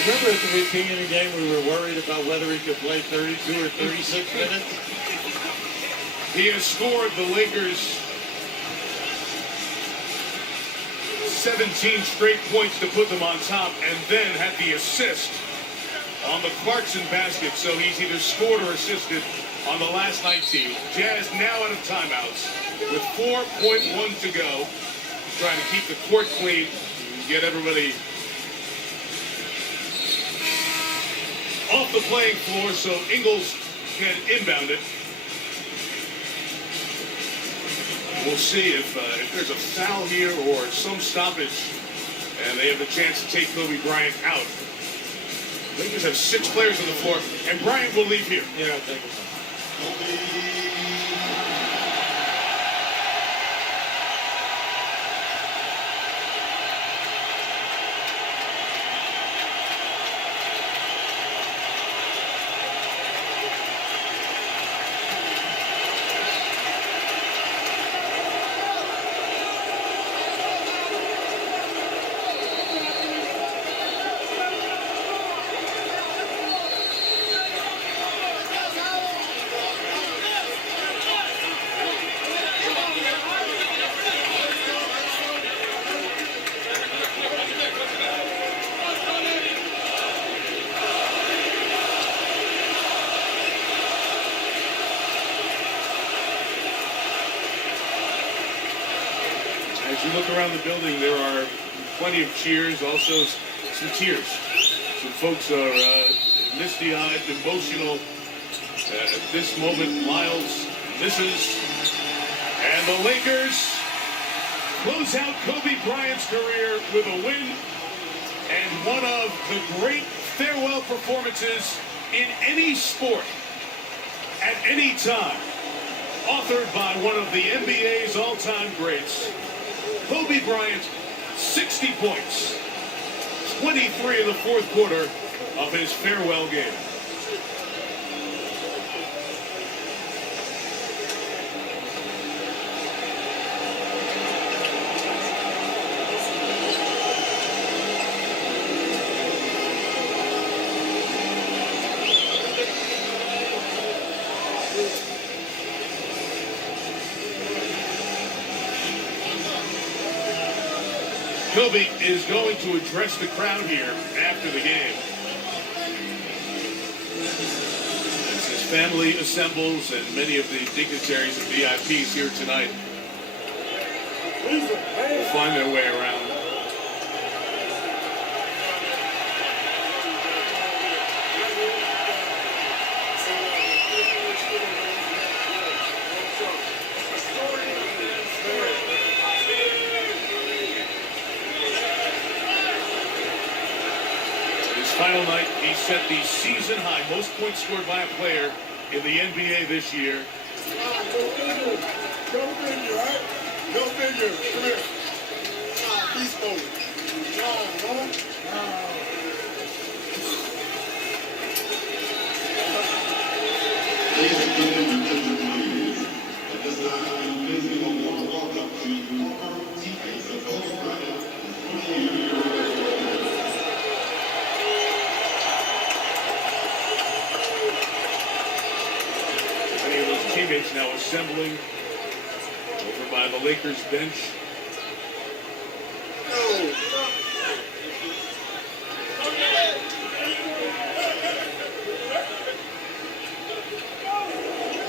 Remember at the beginning of the game, we were worried about whether he could play 32 or 36 minutes? He has scored the Lakers 17 straight points to put them on top, and then had the assist on the Clarkson basket. So he's either scored or assisted on the last 19. Jazz now out of timeouts with 4.1 to go. Trying to keep the court clean and get everybody off the playing floor so Ingles can inbound it. We'll see if there's a foul here or some stoppage, and they have the chance to take Kobe Bryant out. Lakers have 6 players on the floor, and Bryant will leave here. Yeah, I think so. As you look around the building, there are plenty of cheers, also some tears. Some folks are misty-eyed, emotional. At this moment, Miles misses. And the Lakers close out Kobe Bryant's career with a win and one of the great farewell performances in any sport at any time. Authored by one of the NBA's all-time greats, Kobe Bryant, 60 points, 23 in the fourth quarter of his farewell game. Kobe is going to address the crowd here after the game. As his family assembles and many of the dignitaries and VIPs here tonight will find their way around. Final night, he set the season high, most points scored by a player in the NBA this year. Go figure, right? Go figure. Come here. Beast mode. Ladies and gentlemen, at this time, I'm pleased to welcome to former teammates of Kobe Bryant. Teammates now assembling over by the Lakers bench.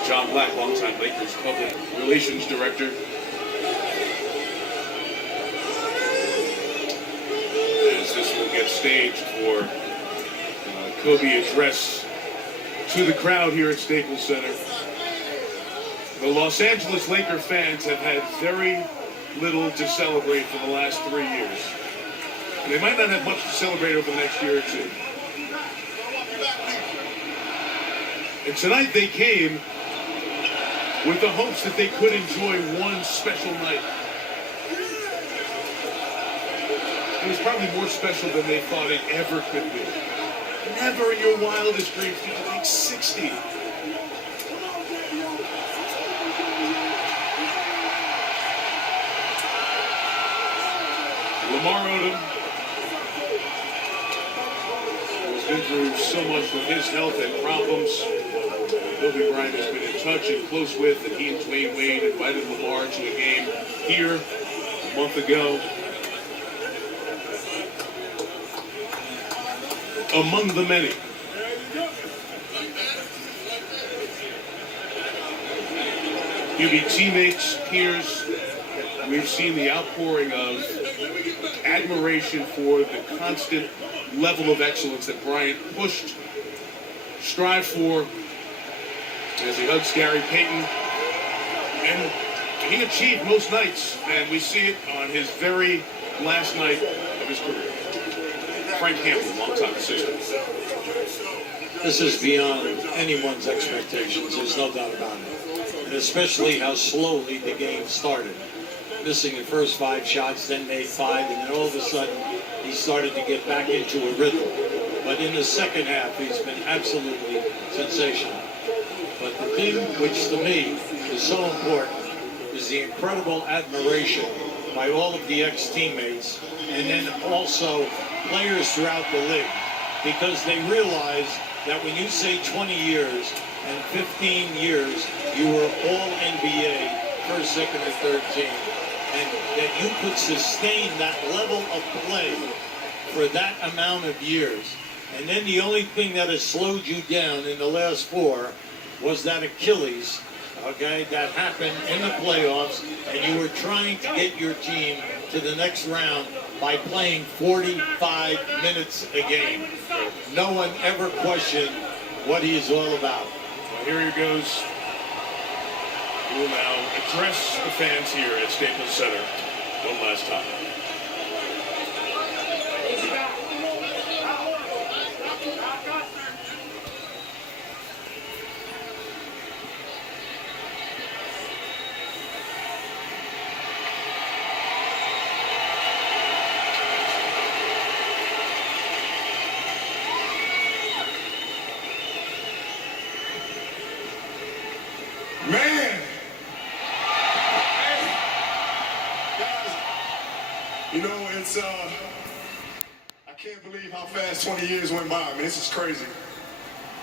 John Black, longtime Lakers public relations director. As this will get staged for Kobe address to the crowd here at Staples Center. The Los Angeles Laker fans have had very little to celebrate for the last 3 years. And they might not have much to celebrate over the next year or two. And tonight they came with the hopes that they could enjoy one special night. It was probably more special than they thought it ever could be. Never in your wildest dreams did you think 60. Lamar Odom been through so much with his health and problems. Kobe Bryant has been in touch and close with, and he and Dwayne Wade invited Lamar to a game here a month ago. Among the many. He'll be teammates, peers. We've seen the outpouring of admiration for the constant level of excellence that Bryant pushed, strived for, as he hugs Gary Payton. And he achieved most nights, and we see it on his very last night of his career. Frank Hampton, longtime assistant. This is beyond anyone's expectations, there's no doubt about it. And especially how slowly the game started. Missing the first 5 shots, then made 5, and then all of a sudden he started to get back into a rhythm. But in the second half, he's been absolutely sensational. But the thing which to me is so important is the incredible admiration by all of the ex-teammates and then also players throughout the league, because they realize that when you say 20 years and 15 years, you were all NBA, first, second, and third team, and that you could sustain that level of play for that amount of years. And then the only thing that has slowed you down in the last 4 was that Achilles, okay, that happened in the playoffs, and you were trying to get your team to the next round by playing 45 minutes a game. No one ever questioned what he is all about. Well, here he goes. He will now address the fans here at Staples Center one last time. Man! Hey! Guys, you know, it's, I can't believe how fast 20 years went by. I mean, this is crazy.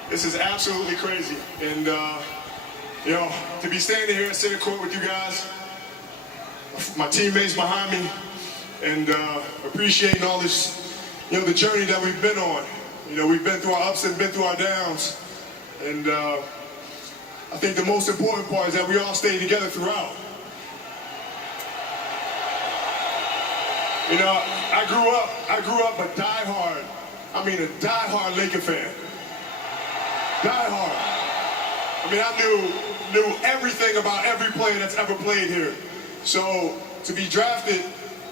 This is absolutely crazy. And, you know, to be standing here at center court with you guys, my teammates behind me, and appreciating all this, you know, the journey that we've been on. You know, we've been through our ups and been through our downs. And, I think the most important part is that we all stayed together throughout. You know, I grew up a diehard Laker fan. Diehard. I mean, I knew everything about every player that's ever played here. So to be drafted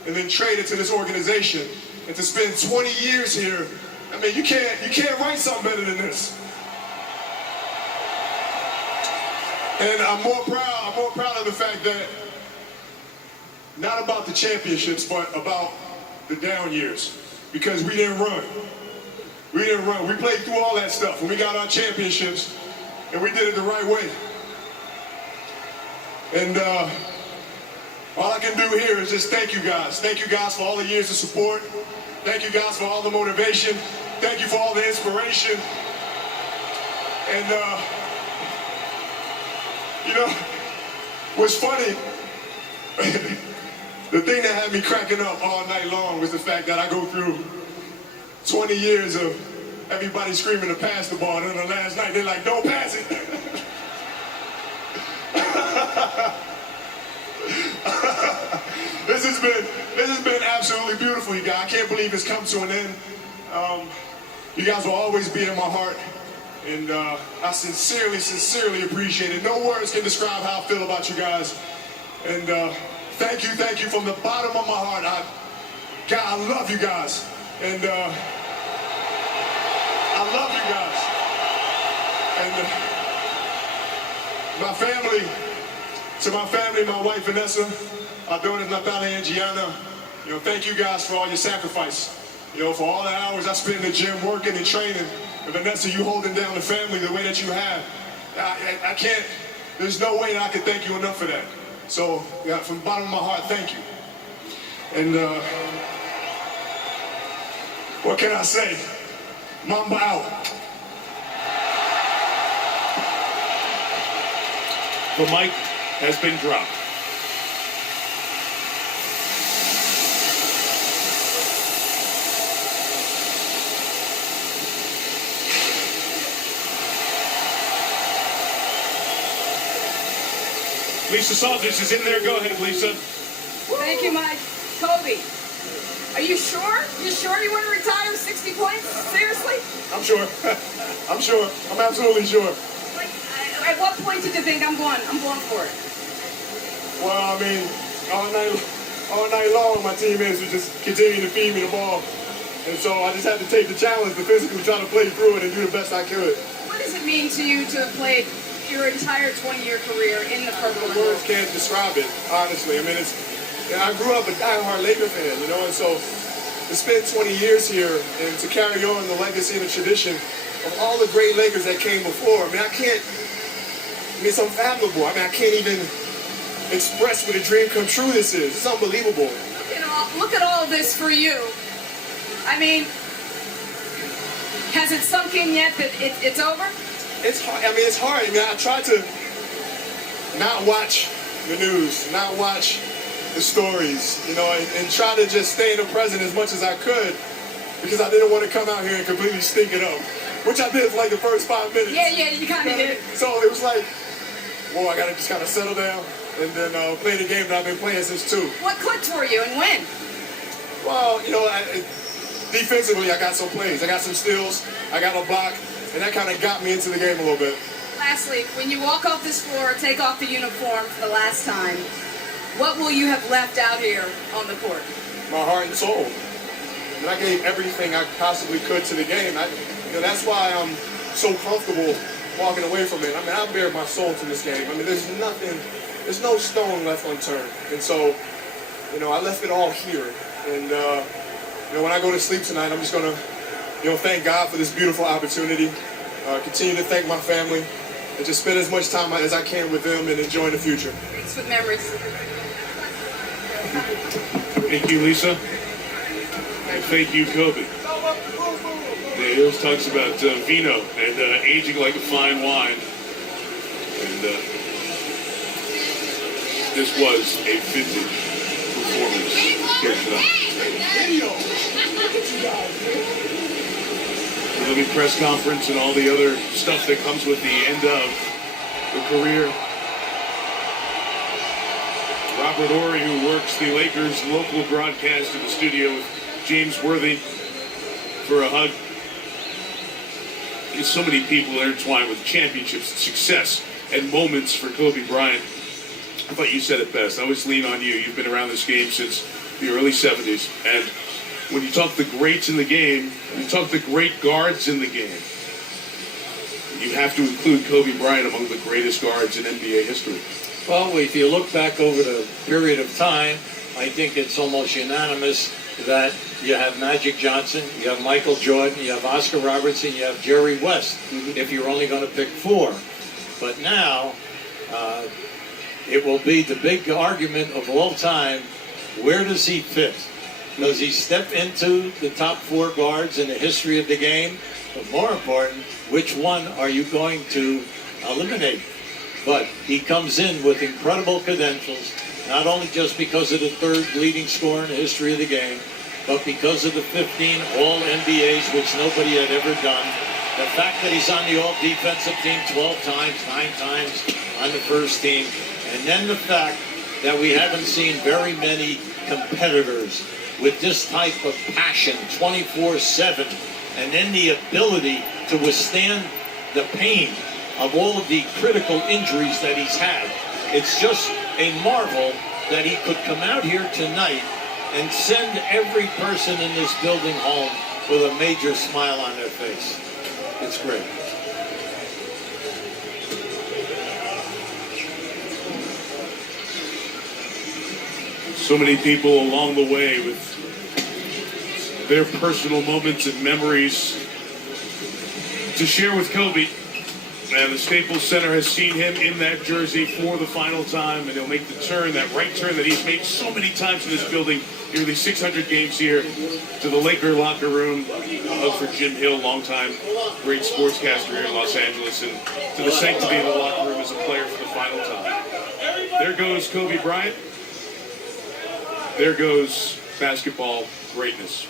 and then traded to this organization and to spend 20 years here, I mean, you can't write something better than this. And I'm more proud of the fact that, not about the championships, but about the down years. Because we didn't run. We didn't run. We played through all that stuff. And we got our championships, and we did it the right way. And all I can do here is just thank you guys. Thank you guys for all the years of support. Thank you guys for all the motivation. Thank you for all the inspiration. And, you know, what's funny, the thing that had me cracking up all night long was the fact that I go through 20 years of everybody screaming to pass the ball, and then the last night they're like, don't pass it. This has been absolutely beautiful, you guys. I can't believe it's come to an end. You guys will always be in my heart. And I sincerely appreciate it. No words can describe how I feel about you guys. And thank you from the bottom of my heart. God, I love you guys. And I love you guys. And my family, my wife Vanessa, our daughters Natalia and Gianna, you know, thank you guys for all your sacrifice. You know, for all the hours I spent in the gym working and training. And Vanessa, you holding down the family the way that you have. I can't, there's no way that I can thank you enough for that. So, yeah, from the bottom of my heart, thank you. And what can I say? Mamba out. The mic has been dropped. Lisa Salters is in there. Go ahead, Lisa. Thank you, Mike. Kobe, are you sure? You sure you want to retire 60 points? Seriously? I'm sure. I'm sure. I'm absolutely sure. Like, at what point did you think I'm going for it? Well, I mean, all night long, my teammates were just continuing to feed me the ball. And so I just had to take the challenge to physically try to play through it and do the best I could. What does it mean to you to have played your entire 20-year career in the purple and blue? Words can't describe it, honestly. I mean, I grew up a diehard Laker fan, you know, and so to spend 20 years here and to carry on the legacy and the tradition of all the great Lakers that came before, it's unfathomable. I mean, I can't even express what a dream come true this is. It's unbelievable. Look at all this for you. I mean, has it sunk in yet that it's over? It's hard. I mean, it's hard. I mean, I try to not watch the news, not watch the stories, you know, and try to just stay in the present as much as I could because I didn't want to come out here and completely stink it up, which I did for like the first 5 minutes. Yeah, you kind of did. So it was like, whoa, I got to just kind of settle down and then play the game that I've been playing since 2. What clicked for you and when? Well, you know, defensively, I got some plays. I got some steals. I got a block, and that kind of got me into the game a little bit. Lastly, when you walk off this floor, take off the uniform for the last time, what will you have left out here on the court? My heart and soul. And I gave everything I possibly could to the game. That's why I'm so comfortable walking away from it. I mean, I bared my soul to this game. I mean, there's no stone left unturned. And so, you know, I left it all here. And, you know, when I go to sleep tonight, I'm just going to, you know, thank God for this beautiful opportunity. Continue to thank my family and just spend as much time as I can with them and enjoy the future. Thanks for the memories. Thank you, Lisa. And thank you, Kobe. He always talks about vino and aging like a fine wine. And this was a vintage performance here tonight. There'll be press conference and all the other stuff that comes with the end of the career. Robert Horry, who works the Lakers local broadcast in the studio with James Worthy for a hug. There's so many people intertwined with championships, success, and moments for Kobe Bryant. I thought you said it best. I always lean on you. You've been around this game since the early 70s. And when you talk the greats in the game, you talk the great guards in the game, you have to include Kobe Bryant among the greatest guards in NBA history. Well, if you look back over the period of time, I think it's almost unanimous that you have Magic Johnson, you have Michael Jordan, you have Oscar Robertson, you have Jerry West, if you're only going to pick 4. But now, it will be the big argument of all time, where does he fit? Does he step into the top 4 guards in the history of the game? But more important, which one are you going to eliminate? But he comes in with incredible credentials, not only just because of the 3rd leading scorer in the history of the game, but because of the 15 All-NBAs, which nobody had ever done. The fact that he's on the All-Defensive team 12 times, 9 times on the first team, and then the fact that we haven't seen very many competitors with this type of passion 24/7, and then the ability to withstand the pain of all of the critical injuries that he's had. It's just a marvel that he could come out here tonight and send every person in this building home with a major smile on their face. It's great. So many people along the way with their personal moments and memories to share with Kobe. And the Staples Center has seen him in that jersey for the final time, and he'll make the turn, that right turn that he's made so many times in this building, nearly 600 games here, to the Laker locker room. Love for Jim Hill, longtime great sportscaster here in Los Angeles, and to the sanctity of the locker room as a player for the final time. There goes Kobe Bryant. There goes basketball greatness.